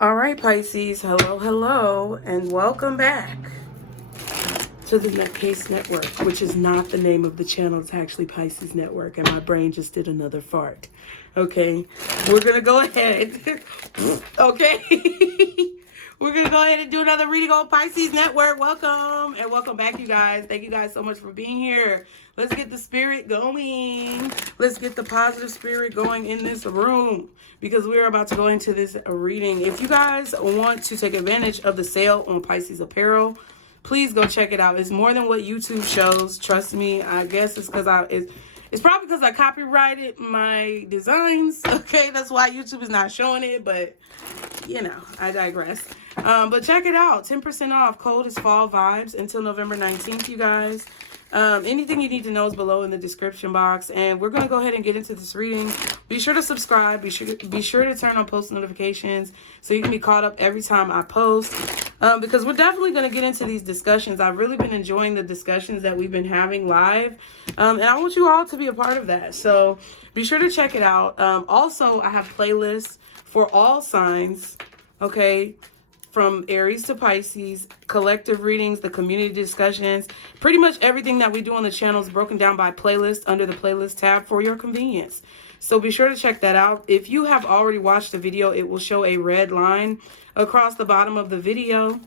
All right, Pisces, hello, and welcome back to the Nutcase Network, which is not the name of the channel. It's actually Pisces Network, and my brain just did another fart. Okay, we're going to go ahead. Okay, we're going to go ahead and do another reading on Pisces Network. Welcome, and welcome back, you guys. Thank you guys so much for being here. Let's get the spirit going. Let's get the positive spirit going in this room, because we're about to go into this reading. If you guys want to take advantage of the sale on Pisces apparel, please go check it out. It's more than what YouTube shows. Trust me. I guess it's because it's probably because I copyrighted my designs. Okay, that's why YouTube is not showing it. But you know, I digress. But check it out. 10% off. Code is Fall Vibes until November 19th, you guys. Anything you need to know is below in the description box, and we're going to go ahead and get into this reading. Be sure to subscribe. Be sure to turn on post notifications so you can be caught up every time I post, because we're definitely going to get into these discussions. I've really been enjoying the discussions that we've been having live, and I want you all to be a part of that, so be sure to check it out. Also, I have playlists for all signs, okay, from Aries to Pisces, collective readings, the community discussions, pretty much everything that we do on the channel is broken down by playlist under the playlist tab for your convenience. So be sure to check that out. If you have already watched the video, it will show a red line across the bottom of the video.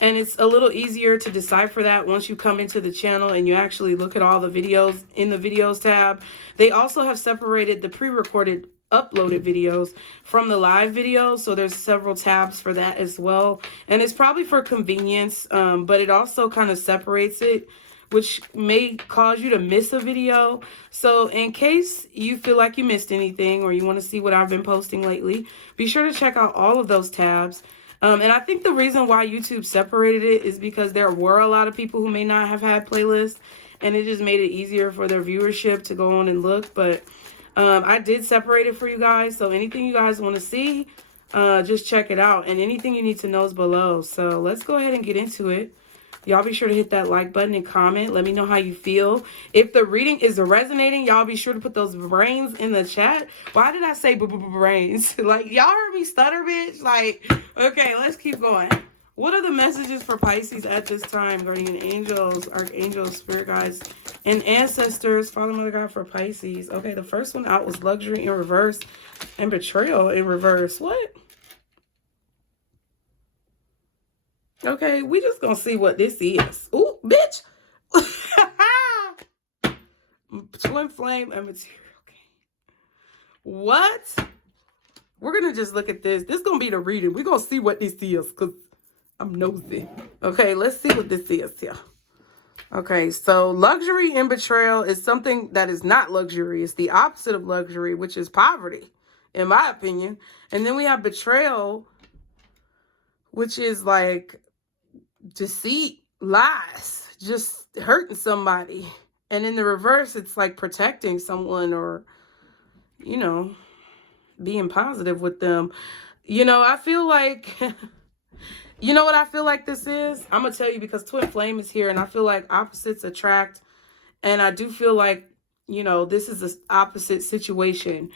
And it's a little easier to decipher that once you come into the channel and you actually look at all the videos in the videos tab. They also have separated the pre-recorded uploaded videos from the live videos, so there's several tabs for that as well, and it's probably for convenience, but it also kind of separates it, which may cause you to miss a video. So in case you feel like you missed anything or you want to see what I've been posting lately, be sure to check out all of those tabs. And I think the reason why YouTube separated it is because there were a lot of people who may not have had playlists, and it just made it easier for their viewership to go on and look. But I did separate it for you guys, so anything you guys want to see, just check it out, and anything you need to know is below. So let's go ahead and get into it. Y'all be sure to hit that like button and comment. Let me know how you feel. If the reading is resonating, y'all be sure to put those brains in the chat. Why did I say brains? Like, y'all heard me stutter, bitch? Like, okay, let's keep going. What are the messages for Pisces at this time? Guardian angels, archangels, spirit guides, and ancestors, Father, Mother, God for Pisces. Okay, the first one out was luxury in reverse and betrayal in reverse. What? Okay, we just gonna see what this is. Ooh, bitch. Twin flame and material. Okay. What? We're gonna just look at this. This is gonna be the reading. We're gonna see what this is, because I'm nosy. Okay, let's see what this is here. Okay, so luxury and betrayal is something that is not luxury. It's the opposite of luxury, which is poverty, in my opinion. And then we have betrayal, which is like deceit, lies, just hurting somebody. And in the reverse, it's like protecting someone, or, you know, being positive with them. You know, I feel like... You know what I feel like this is? I'm going to tell you, because Twin Flame is here, and I feel like opposites attract. And I do feel like, you know, this is an opposite situation.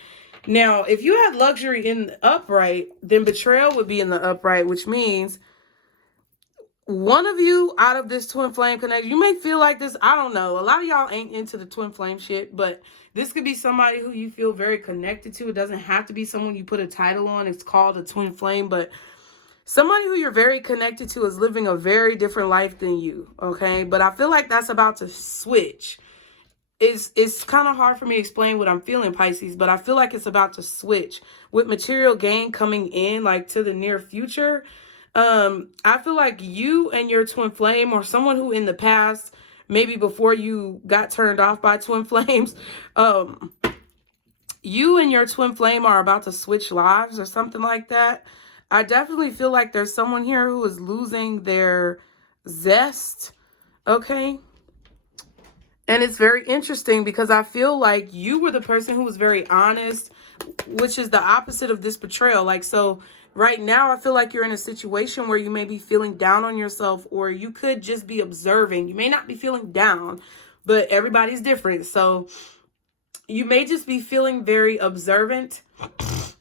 Now, if you had luxury in the upright, then betrayal would be in the upright, which means one of you out of this Twin Flame connection, you may feel like this. I don't know. A lot of y'all ain't into the Twin Flame shit, but this could be somebody who you feel very connected to. It doesn't have to be someone you put a title on. It's called a Twin Flame, but somebody who you're very connected to is living a very different life than you, okay? But I feel like that's about to switch. It's kind of hard for me to explain what I'm feeling, Pisces, but I feel like it's about to switch. With material gain coming in, like, to the near future, I feel like you and your Twin Flame, or someone who in the past, maybe before you got turned off by Twin Flames, you and your Twin Flame are about to switch lives or something like that. I definitely feel like there's someone here who is losing their zest, okay? And it's very interesting, because I feel like you were the person who was very honest, which is the opposite of this betrayal. Like, so right now I feel like you're in a situation where you may be feeling down on yourself, or you could just be observing. You may not be feeling down, but everybody's different. So you may just be feeling very observant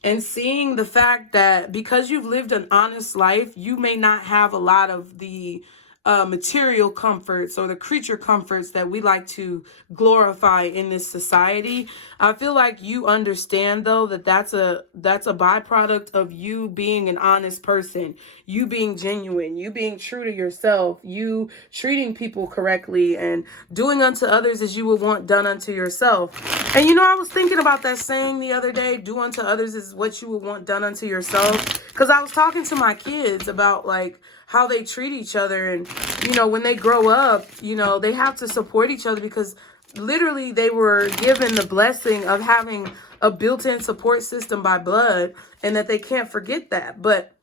and seeing the fact that because you've lived an honest life, you may not have a lot of the material comforts or the creature comforts that we like to glorify in this society. I feel like you understand though that that's a byproduct of you being an honest person, you being genuine, you being true to yourself, you treating people correctly and doing unto others as you would want done unto yourself. And you know, I was thinking about that saying the other day, do unto others is what you would want done unto yourself. Because I was talking to my kids about like how they treat each other. And, you know, when they grow up, you know, they have to support each other because literally they were given the blessing of having a built-in support system by blood, and that they can't forget that. But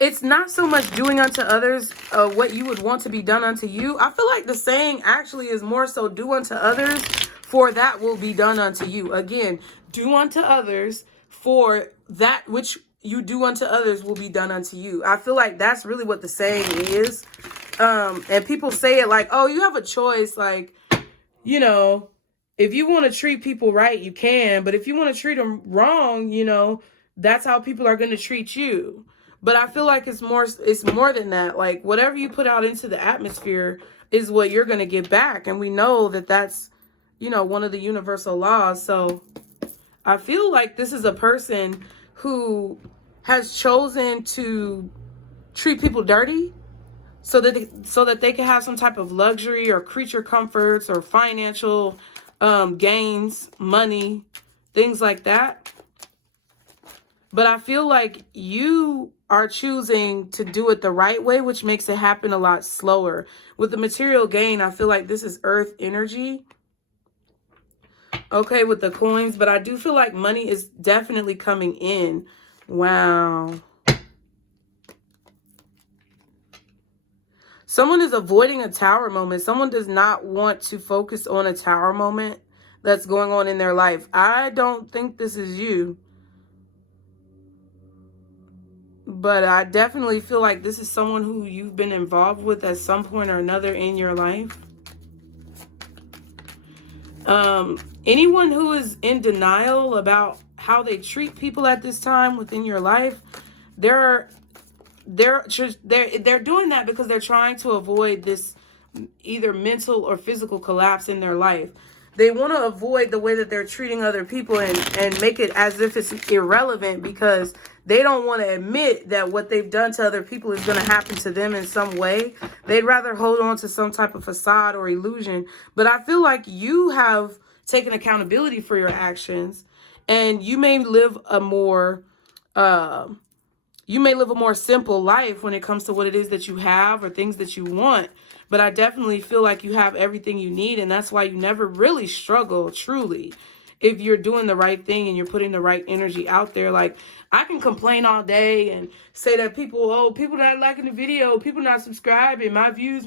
it's not so much doing unto others what you would want to be done unto you. I feel like the saying actually is more so do unto others for that will be done unto you. Again, do unto others for that which you do unto others will be done unto you. I feel like that's really what the saying is. And people say it like, oh, you have a choice. Like, you know, if you want to treat people right, you can. But if you want to treat them wrong, you know, that's how people are going to treat you. But I feel like it's more than that. Like whatever you put out into the atmosphere is what you're going to get back. And we know that that's, you know, one of the universal laws. So I feel like this is a person who has chosen to treat people dirty so that they can have some type of luxury or creature comforts or financial gains, money, things like that. But I feel like you are choosing to do it the right way, which makes it happen a lot slower. With the material gain, I feel like this is earth energy. Okay, with the coins, but I do feel like money is definitely coming in. Wow. Someone is avoiding a tower moment. Someone does not want to focus on a tower moment that's going on in their life. I don't think this is you. But I definitely feel like this is someone who you've been involved with at some point or another in your life. Anyone who is in denial about how they treat people at this time within your life, they're doing that because they're trying to avoid this either mental or physical collapse in their life. They want to avoid the way that they're treating other people and make it as if it's irrelevant because they don't want to admit that what they've done to other people is going to happen to them in some way. They'd rather hold on to some type of facade or illusion. But I feel like you have taken accountability for your actions, and you may live a more simple life when it comes to what it is that you have or things that you want. But I definitely feel like you have everything you need, and that's why you never really struggle, truly, if you're doing the right thing and you're putting the right energy out there. Like, I can complain all day and say that people not liking the video, people not subscribing, my views.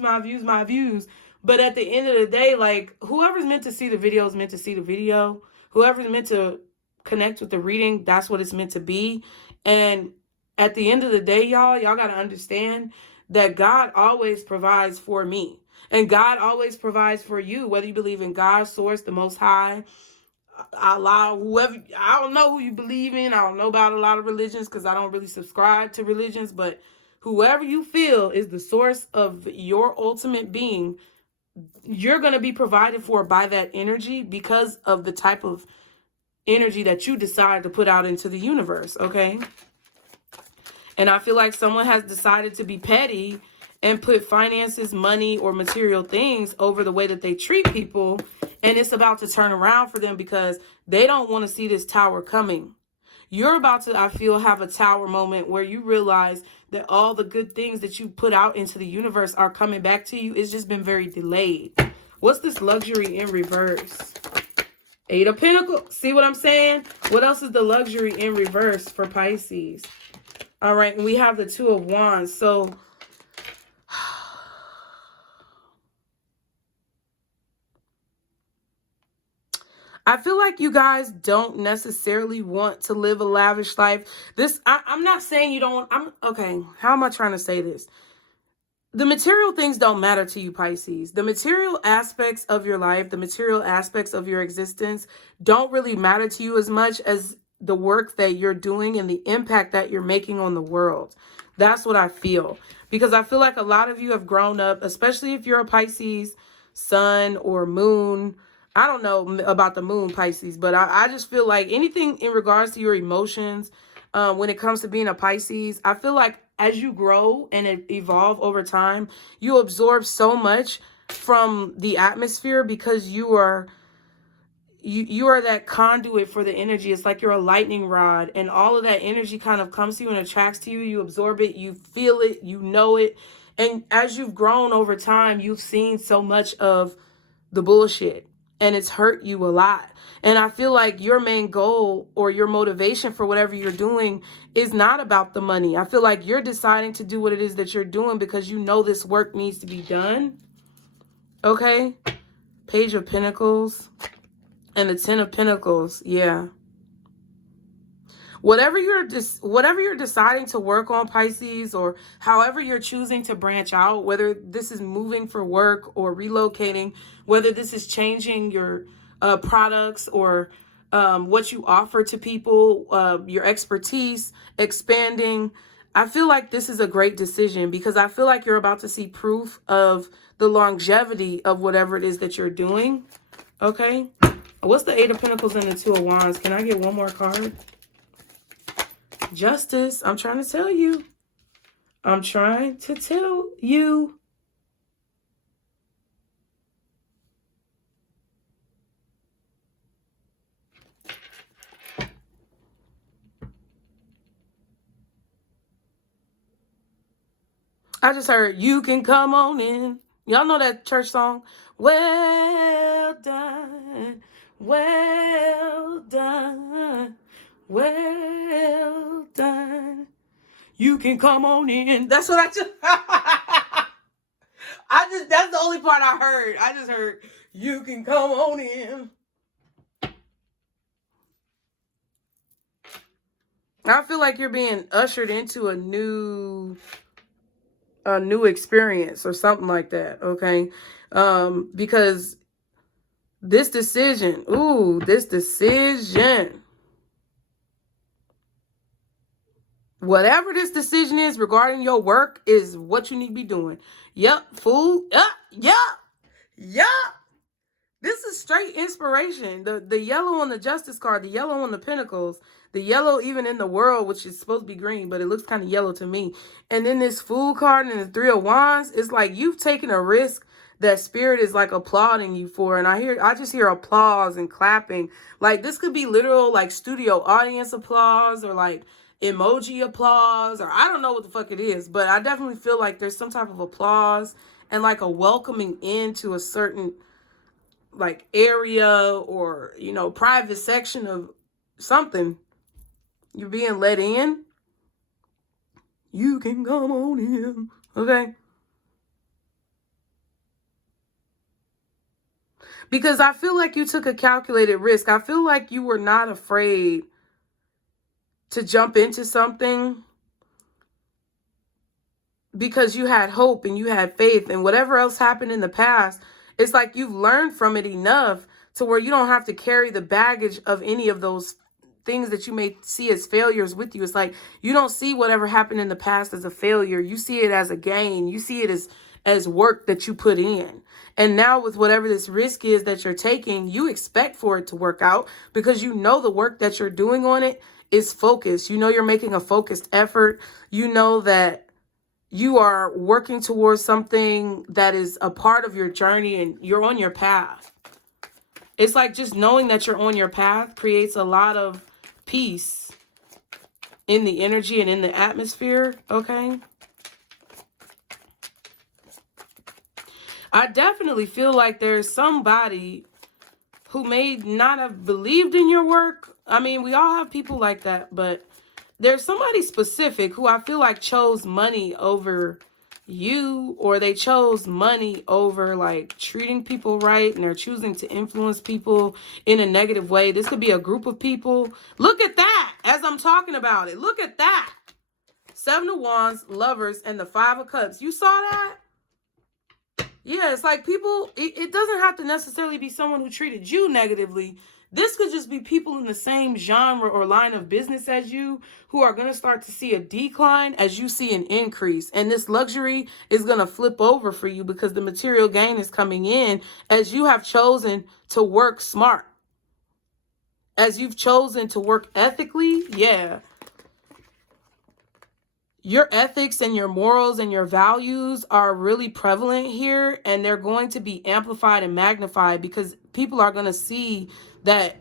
But at the end of the day, like, whoever's meant to see the video is meant to see the video. Whoever's meant to connect with the reading, that's what it's meant to be. And at the end of the day, y'all got to understand that God always provides for me. And God always provides for you, whether you believe in God, Source, the Most High, Allah, whoever. I don't know who you believe in. I don't know about a lot of religions because I don't really subscribe to religions. But whoever you feel is the source of your ultimate being, you're going to be provided for by that energy because of the type of energy that you decide to put out into the universe, okay? And I feel like someone has decided to be petty and put finances, money, or material things over the way that they treat people. And it's about to turn around for them because they don't want to see this tower coming. You're about to, I feel, have a tower moment where you realize that all the good things that you put out into the universe are coming back to you. It's just been very delayed. What's this luxury in reverse? Eight of Pentacles. See what I'm saying? What else is the luxury in reverse for Pisces? All right, and we have the Two of Wands. So I feel like you guys don't necessarily want to live a lavish life. I'm not saying you don't. Okay, how am I trying to say this? The material things don't matter to you, Pisces. The material aspects of your life, the material aspects of your existence don't really matter to you as much as the work that you're doing and the impact that you're making on the world. That's what I feel. Because I feel like a lot of you have grown up, especially if you're a Pisces sun or moon. I don't know about the moon Pisces, but I just feel like anything in regards to your emotions, when it comes to being a Pisces, I feel like as you grow and evolve over time, you absorb so much from the atmosphere because you are that conduit for the energy. It's like you're a lightning rod, and all of that energy kind of comes to you and attracts to you. You absorb it, you feel it, you know it. And as you've grown over time, you've seen so much of the bullshit, and it's hurt you a lot. And I feel like your main goal or your motivation for whatever you're doing is not about the money. I feel like you're deciding to do what it is that you're doing because you know this work needs to be done. Okay? Page of Pentacles. And the Ten of Pentacles, yeah. Whatever you're deciding to work on, Pisces, or however you're choosing to branch out, whether this is moving for work or relocating, whether this is changing your products or what you offer to people, your expertise, expanding, I feel like this is a great decision because I feel like you're about to see proof of the longevity of whatever it is that you're doing, okay? What's the Eight of Pentacles and the Two of Wands? Can I get one more card? Justice. I'm trying to tell you. I'm trying to tell you. I just heard, you can come on in. Y'all know that church song? Well done. Well done. Well done. You can come on in. That's what that's the only part I heard. I just heard, you can come on in. I feel like you're being ushered into a new experience or something like that, okay? Because this decision, whatever this decision is regarding your work is what you need to be doing. Yep, fool. Yep. This is straight inspiration. The yellow on the Justice card, the yellow on the Pentacles, the yellow even in the World, which is supposed to be green, but it looks kind of yellow to me. And then this Fool card and the Three of Wands, it's like you've taken a risk that Spirit is like applauding you for. And I just hear applause and clapping. Like this could be literal like studio audience applause or like emoji applause, or I don't know what the fuck it is, but I definitely feel like there's some type of applause and like a welcoming into a certain like area or, you know, private section of something. You're being let in. You can come on in. Okay. Because I feel like you took a calculated risk. I feel like you were not afraid to jump into something because you had hope and you had faith, and whatever else happened in the past, it's like you've learned from it enough to where you don't have to carry the baggage of any of those things that you may see as failures with you. It's like you don't see whatever happened in the past as a failure. You see it as a gain. You see it as work that you put in. And now with whatever this risk is that you're taking, you expect for it to work out because you know the work that you're doing on it is focused. You know you're making a focused effort. You know that you are working towards something that is a part of your journey and you're on your path. It's like just knowing that you're on your path creates a lot of peace in the energy and in the atmosphere, okay? I definitely feel like there's somebody who may not have believed in your work. I mean, we all have people like that, but there's somebody specific who I feel like chose money over you, or they chose money over like treating people right, and they're choosing to influence people in a negative way. This could be a group of people. Look at that as I'm talking about it. Look at that. Seven of Wands, Lovers, and the Five of Cups. You saw that? Yeah, it's like people, it doesn't have to necessarily be someone who treated you negatively. This could just be people in the same genre or line of business as you who are going to start to see a decline as you see an increase. And this luxury is going to flip over for you because the material gain is coming in as you have chosen to work smart. As you've chosen to work ethically, yeah. Your ethics and your morals and your values are really prevalent here, and they're going to be amplified and magnified because people are going to see that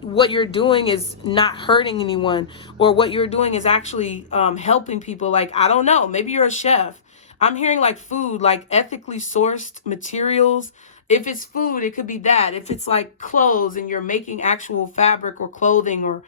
what you're doing is not hurting anyone, or what you're doing is actually helping people. Like, I don't know, maybe you're a chef. I'm hearing like food, like ethically sourced materials. If it's food, it could be that. If it's like clothes and you're making actual fabric or clothing, or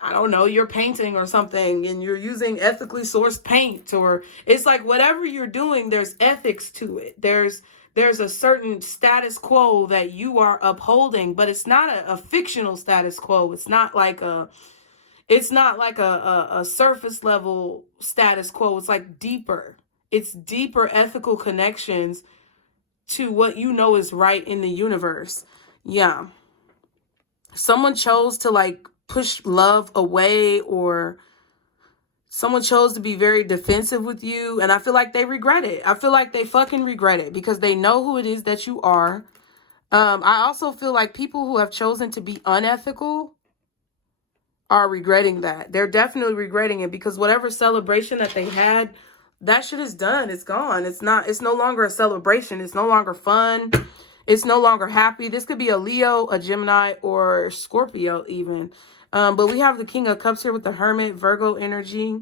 I don't know, you're painting or something and you're using ethically sourced paint, or it's like whatever you're doing, there's ethics to it. There's a certain status quo that you are upholding, but it's not a fictional status quo. It's not like a surface level status quo. It's like deeper. It's deeper ethical connections to what you know is right in the universe. Yeah. Someone chose to like push love away, or someone chose to be very defensive with you, and I feel like they regret it. I feel like they fucking regret it because they know who it is that you are. I also feel like people who have chosen to be unethical are regretting that. They're definitely regretting it because whatever celebration that they had, that shit is done. It's gone. It's no longer a celebration. It's no longer fun. It's no longer happy. This could be a Leo, a Gemini, or Scorpio even. But we have the King of Cups here with the Hermit, Virgo energy.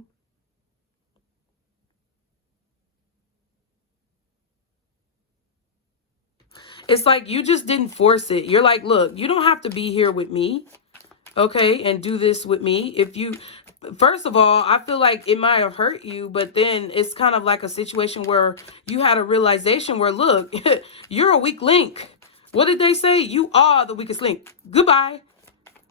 It's like you just didn't force it. You're like, look, you don't have to be here with me, okay, and do this with me. If you, first of all, I feel like it might have hurt you, but then it's kind of like a situation where you had a realization where, look, you're a weak link. What did they say? You are the weakest link. Goodbye.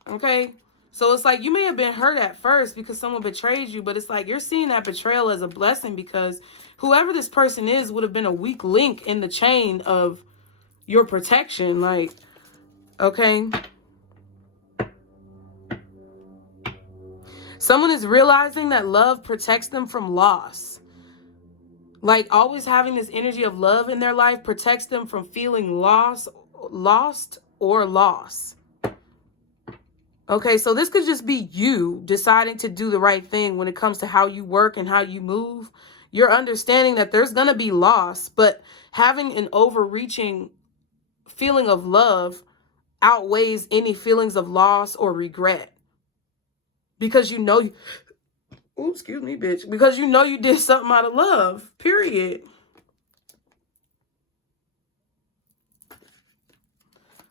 Okay. So it's like you may have been hurt at first because someone betrayed you, but it's like you're seeing that betrayal as a blessing because whoever this person is would have been a weak link in the chain of your protection. Like, okay. Someone is realizing that love protects them from loss. Like always having this energy of love in their life protects them from feeling lost or loss. Okay, so this could just be you deciding to do the right thing when it comes to how you work and how you move. You're understanding that there's going to be loss, but having an overreaching feeling of love outweighs any feelings of loss or regret. Because you know, ooh, excuse me, bitch. Because you know you did something out of love, period.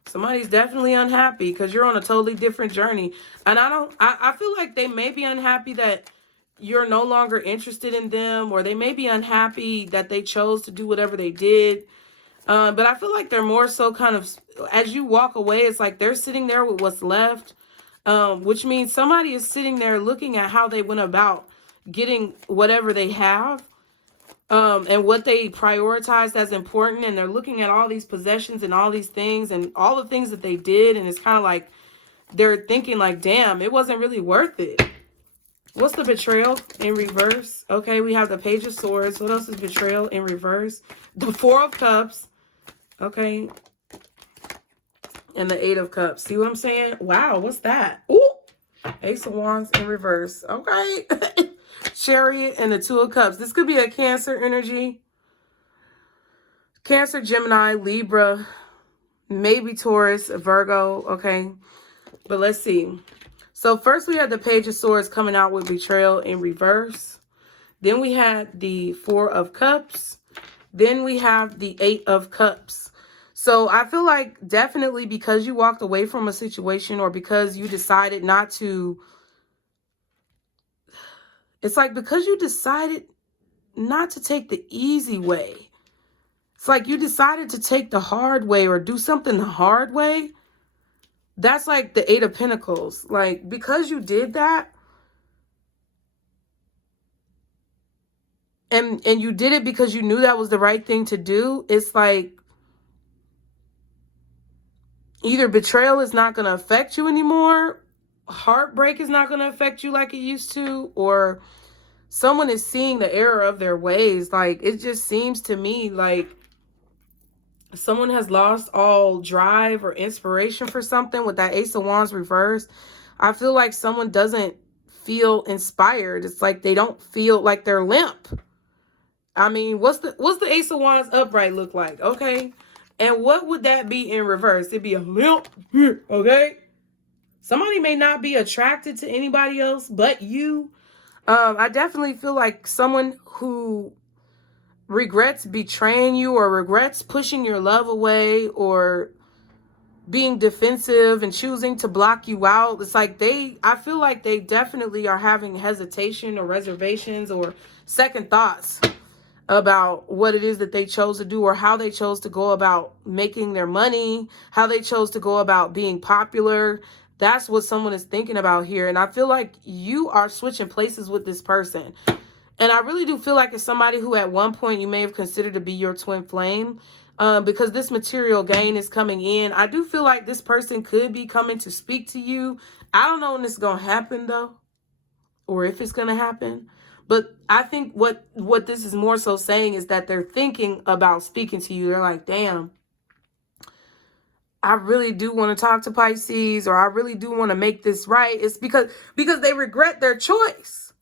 Somebody's definitely unhappy because you're on a totally different journey. And I feel like they may be unhappy that you're no longer interested in them, or they may be unhappy that they chose to do whatever they did. But I feel like they're more so kind of, as you walk away, it's like they're sitting there with what's left, which means somebody is sitting there looking at how they went about getting whatever they have. And what they prioritized as important, and they're looking at all these possessions and all these things and all the things that they did, and it's kind of like they're thinking like, damn, it wasn't really worth it. What's the betrayal in reverse? Okay, we have the Page of Swords. What else is betrayal in reverse? The Four of Cups. Okay. And the Eight of Cups. See what I'm saying? Wow, what's that? Ooh, Ace of Wands in reverse. Okay. Chariot and the Two of Cups. This could be a Cancer energy. Cancer, Gemini, Libra, maybe Taurus, Virgo. Okay. But let's see. So first we had the Page of Swords coming out with betrayal in reverse. Then we had the Four of Cups. Then we have the Eight of Cups. So I feel like definitely because you walked away from a situation, or because you decided not to, it's like because you decided not to take the easy way. It's like you decided to take the hard way or do something the hard way. That's like the Eight of Pentacles. Like, because you did that, and you did it because you knew that was the right thing to do, it's like either betrayal is not going to affect you anymore, heartbreak is not going to affect you like it used to, or someone is seeing the error of their ways. Like, it just seems to me like someone has lost all drive or inspiration for something with that Ace of Wands reversed. I feel like someone doesn't feel inspired. It's like they don't feel like they're limp. I mean, what's the Ace of Wands upright look like? Okay. And what would that be in reverse? It'd be a limp. Okay. Somebody may not be attracted to anybody else but you. I definitely feel like someone who regrets betraying you or regrets pushing your love away or being defensive and choosing to block you out. It's like I feel like they definitely are having hesitation or reservations or second thoughts about what it is that they chose to do or how they chose to go about making their money, how they chose to go about being popular. That's what someone is thinking about here. And I feel like you are switching places with this person. And I really do feel like it's somebody who at one point you may have considered to be your twin flame, because this material gain is coming in. I do feel like this person could be coming to speak to you. I don't know when this is going to happen, though, or if it's going to happen. But I think what this is more so saying is that they're thinking about speaking to you. They're like, damn, I really do want to talk to Pisces, or I really do want to make this right. It's because they regret their choice.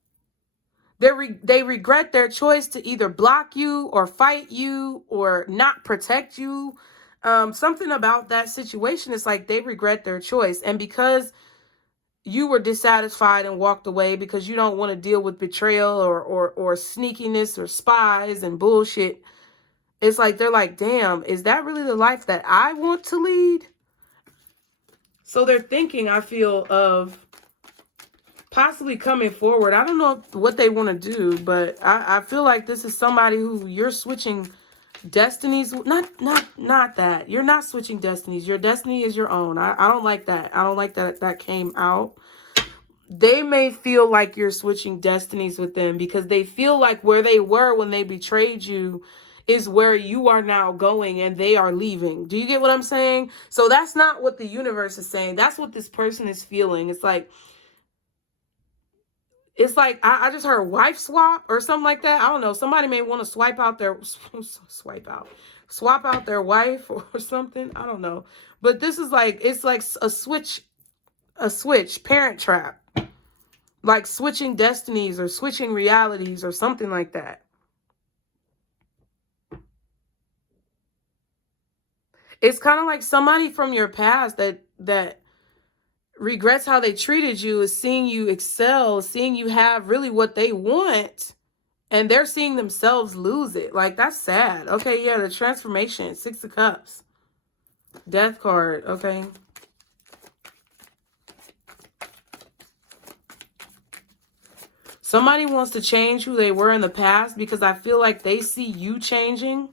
They regret their choice to either block you or fight you or not protect you. Something about that situation is like they regret their choice. And because you were dissatisfied and walked away because you don't want to deal with betrayal or sneakiness or spies and bullshit, it's like they're like, damn, is that really the life that I want to lead? So they're thinking, I feel, of possibly coming forward. I don't know what they want to do, but I feel like this is somebody who you're switching destinies. Not that. You're not switching destinies. Your destiny is your own. I don't like that. I don't like that came out. They may feel like you're switching destinies with them because they feel like where they were when they betrayed you is where you are now going and they are leaving. Do you get what I'm saying? So that's not what the universe is saying. That's what this person is feeling. It's like I just heard wife swap or something like that. I don't know. Somebody may want to swap out their wife or something. I don't know. But this is like, it's like a switch, parent trap. Like switching destinies or switching realities or something like that. It's kind of like somebody from your past that regrets how they treated you is seeing you excel, seeing you have really what they want, and they're seeing themselves lose it. Like, that's sad. Okay, yeah, the transformation, 6 of Cups. Death card, okay. Somebody wants to change who they were in the past because I feel like they see you changing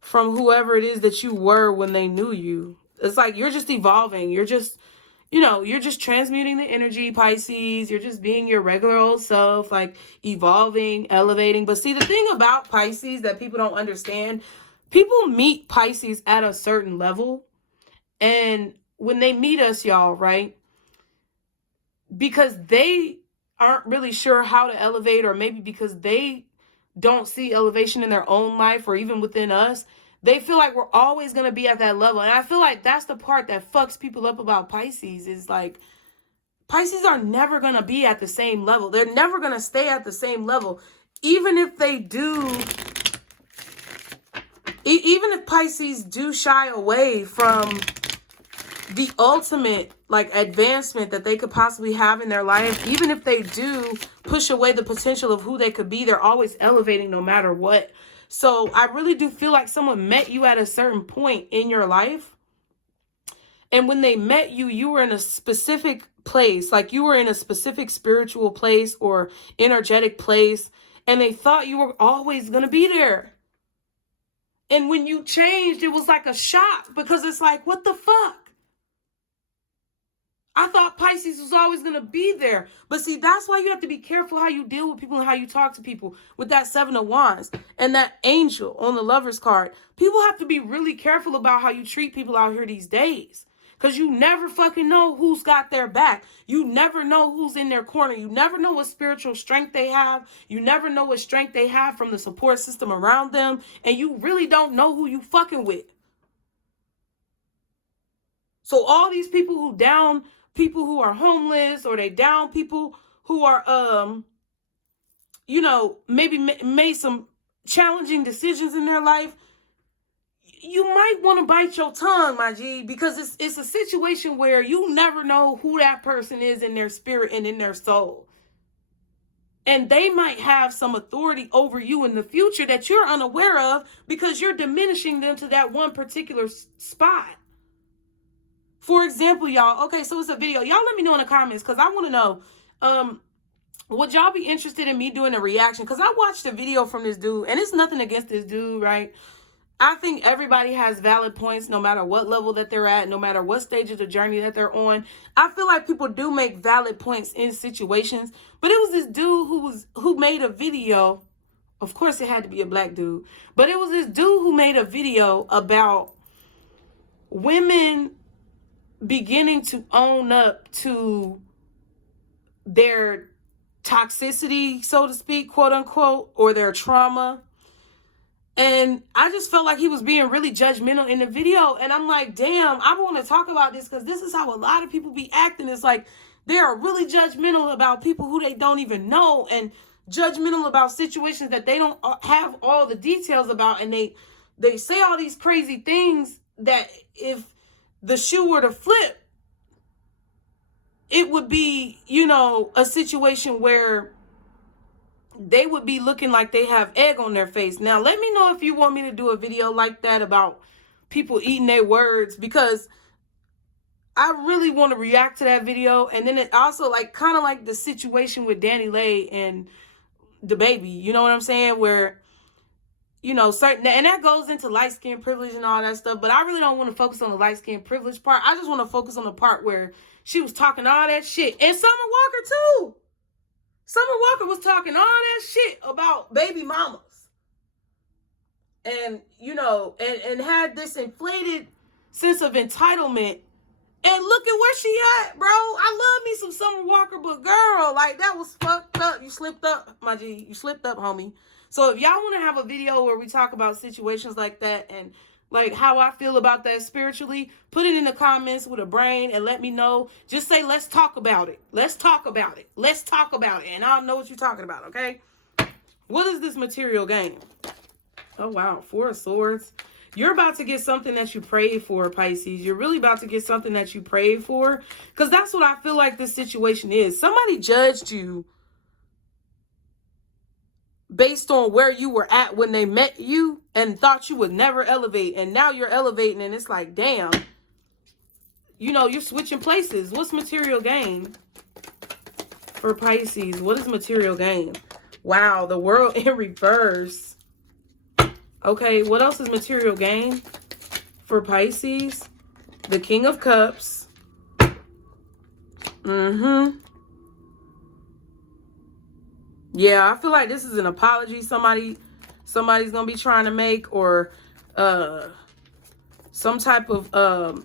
from whoever it is that you were when they knew you. It's like you're just evolving. You're just, you're just transmuting the energy, Pisces. You're just being your regular old self, like evolving, elevating. But see, the thing about Pisces that people don't understand, people meet Pisces at a certain level. And when they meet us, y'all, right, because they aren't really sure how to elevate, or maybe because they don't see elevation in their own life or even within us, they feel like we're always going to be at that level. And I feel like that's the part that fucks people up about Pisces, is like, Pisces are never going to be at the same level. They're never going to stay at the same level. Even if they do, even if Pisces do shy away from the ultimate like advancement that they could possibly have in their life, even if they do push away the potential of who they could be, they're always elevating no matter what. So I really do feel like someone met you at a certain point in your life. And when they met you, you were in a specific place, like you were in a specific spiritual place or energetic place, and they thought you were always going to be there. And when you changed, it was like a shock, because it's like, what the fuck? I thought Pisces was always going to be there. But see, that's why you have to be careful how you deal with people and how you talk to people with that Seven of Wands and that angel on the Lover's card. People have to be really careful about how you treat people out here these days. Because you never fucking know who's got their back. You never know who's in their corner. You never know what spiritual strength they have. You never know what strength they have from the support system around them. And you really don't know who you fucking with. So all these people who down people who are homeless, or they down people who are, you know, maybe made some challenging decisions in their life, you might want to bite your tongue, my G, because it's a situation where you never know who that person is in their spirit and in their soul. And they might have some authority over you in the future that you're unaware of because you're diminishing them to that one particular spot. For example, y'all, okay, so it's a video. Y'all let me know in the comments because I want to know, would y'all be interested in me doing a reaction? Because I watched a video from this dude, and it's nothing against this dude, right? I think everybody has valid points no matter what level that they're at, no matter what stage of the journey that they're on. I feel like people do make valid points in situations, but it was this dude who made a video. Of course, it had to be a black dude, but it was this dude who made a video about women beginning to own up to their toxicity, so to speak, quote unquote, or their trauma. And I just felt like he was being really judgmental in the video. And I'm like, damn, I want to talk about this because this is how a lot of people be acting. It's like they are really judgmental about people who they don't even know, and judgmental about situations that they don't have all the details about. And they say all these crazy things that if the shoe were to flip, it would be, you know, a situation where they would be looking like they have egg on their face. Now, let me know if you want me to do a video like that about people eating their words, because I really want to react to that video. And then it also like kind of like the situation with Danny Lay and the baby, you know what I'm saying? Where, you know, certain, and that goes into light skin privilege and all that stuff, but I really don't want to focus on the light skin privilege part. I just want to focus on the part where she was talking all that shit. And Summer Walker too. Summer Walker was talking all that shit about baby mamas. And, you know, and had this inflated sense of entitlement. And look at where she at, bro. I love me some Summer Walker, but girl, like that was fucked up. You slipped up, my G. You slipped up, homie. So if y'all want to have a video where we talk about situations like that and like how I feel about that spiritually, put it in the comments with a brain and let me know. Just say, let's talk about it. Let's talk about it. Let's talk about it. And I'll know what you're talking about, okay? What is this material gain? Oh, wow. Four of Swords. You're about to get something that you prayed for, Pisces. You're really about to get something that you prayed for. Because that's what I feel like this situation is. Somebody judged you based on where you were at when they met you and thought you would never elevate. And now you're elevating and it's like, damn, you know, you're switching places. What's material gain for Pisces? What is material gain? Wow, the World in reverse. Okay, what else is material gain for Pisces? The King of Cups. Yeah, I feel like this is an apology somebody's going to be trying to make, or some type of,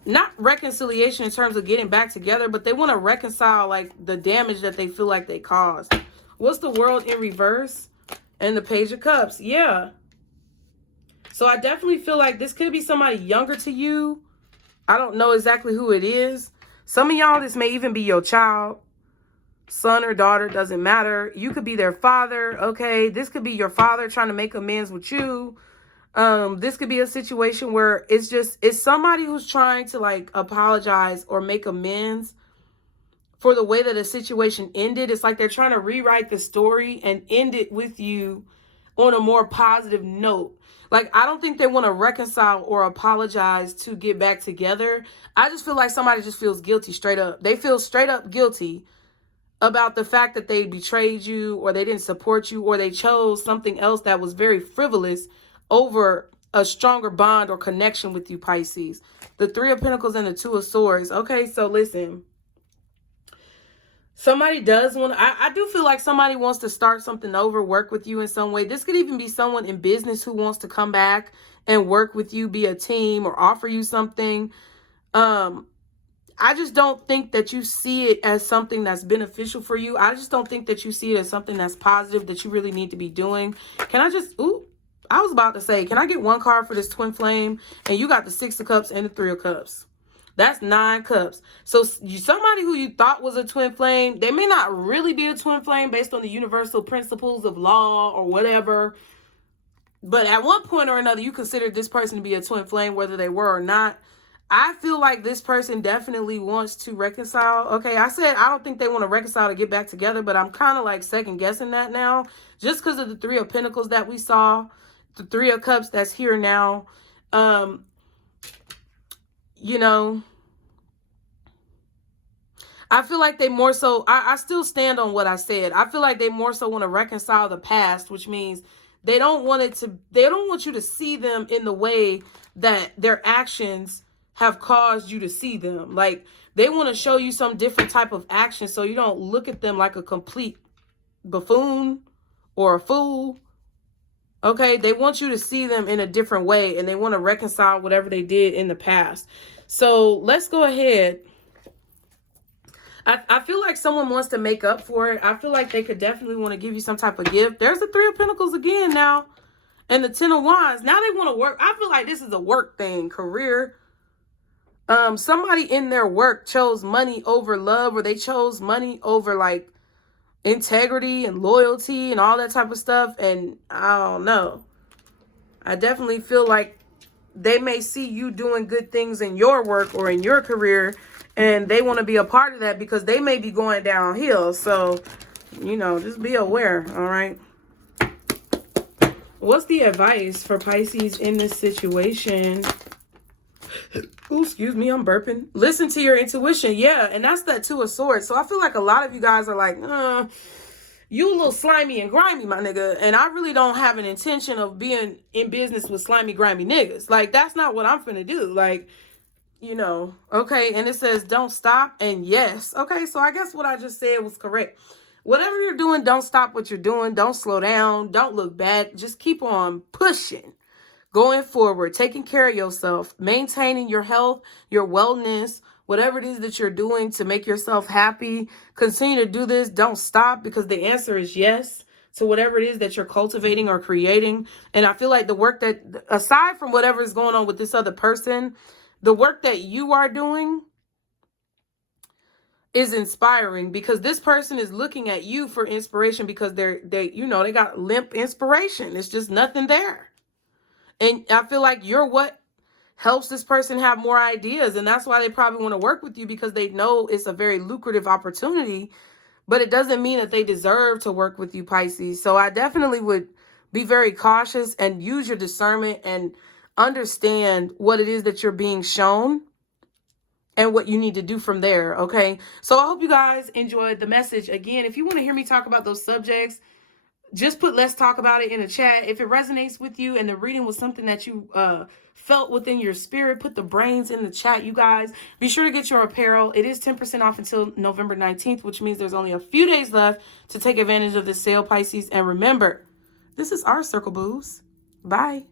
not reconciliation in terms of getting back together, but they want to reconcile like the damage that they feel like they caused. What's the World in reverse? And the Page of Cups. Yeah. So I definitely feel like this could be somebody younger to you. I don't know exactly who it is. Some of y'all, this may even be your child. Son or daughter, doesn't matter. You could be their father, okay? This could be your father trying to make amends with you. This could be a situation where it's somebody who's trying to like apologize or make amends for the way that a situation ended. It's like they're trying to rewrite the story and end it with you on a more positive note. Like, I don't think they want to reconcile or apologize to get back together. I just feel like somebody just feels guilty straight up. They feel straight up guilty about the fact that they betrayed you, or they didn't support you, or they chose something else that was very frivolous over a stronger bond or connection with you, Pisces. The Three of Pentacles and the Two of Swords. Okay, so listen. Somebody does want to, I do feel like somebody wants to start something over, work with you in some way. This could even be someone in business who wants to come back and work with you, be a team, or offer you something. I just don't think that you see it as something that's beneficial for you. I just don't think that you see it as something that's positive that you really need to be doing. Can I just, I was about to say, can I get one card for this twin flame? And you got the 6 of Cups and the 3 of Cups. That's 9 cups. So somebody who you thought was a twin flame, they may not really be a twin flame based on the universal principles of law or whatever. But at one point or another, you considered this person to be a twin flame, whether they were or not. I feel like this person definitely wants to reconcile. Okay, I said I don't think they want to reconcile to get back together, but I'm kind of like second guessing that now. Just because of the 3 of Pentacles that we saw, the 3 of Cups that's here now. You know, I feel like they more so, I still stand on what I said. I feel like they more so want to reconcile the past, which means they don't want you to see them in the way that their actions have caused you to see them. Like, they want to show you some different type of action so you don't look at them like a complete buffoon or a fool. Okay, they want you to see them in a different way, and they want to reconcile whatever they did in the past. So let's go ahead. I feel like someone wants to make up for it. I feel like they could definitely want to give you some type of gift. There's the 3 of Pentacles again now, and the 10 of Wands. Now they want to work. I feel like this is a work thing, career. Somebody in their work chose money over love, or they chose money over like integrity and loyalty and all that type of stuff. And I don't know. I definitely feel like they may see you doing good things in your work or in your career, and they want to be a part of that because they may be going downhill. So, you know, just be aware. All right. What's the advice for Pisces in this situation? Ooh, excuse me, I'm burping. Listen to your intuition. Yeah, and that's that 2 of Swords. So I feel like a lot of you guys are like, you a little slimy and grimy, my nigga. And I really don't have an intention of being in business with slimy, grimy niggas. Like, that's not what I'm finna do. Like, you know, okay. And it says, don't stop. And yes. Okay, so I guess what I just said was correct. Whatever you're doing, don't stop what you're doing. Don't slow down. Don't look back. Just keep on pushing. Going forward, taking care of yourself, maintaining your health, your wellness, whatever it is that you're doing to make yourself happy. Continue to do this. Don't stop, because the answer is yes to whatever it is that you're cultivating or creating. And I feel like the work that, aside from whatever is going on with this other person, the work that you are doing is inspiring, because this person is looking at you for inspiration, because they got limp inspiration. It's just nothing there. And I feel like you're what helps this person have more ideas. And that's why they probably want to work with you, because they know it's a very lucrative opportunity. But it doesn't mean that they deserve to work with you, Pisces. So I definitely would be very cautious and use your discernment and understand what it is that you're being shown and what you need to do from there. Okay. So I hope you guys enjoyed the message. Again, if you want to hear me talk about those subjects, just put "let's talk about it" in the chat. If it resonates with you and the reading was something that you felt within your spirit, put the brains in the chat, you guys. Be sure to get your apparel. It is 10% off until November 19th, which means there's only a few days left to take advantage of this sale, Pisces. And remember, this is our circle, boos. Bye.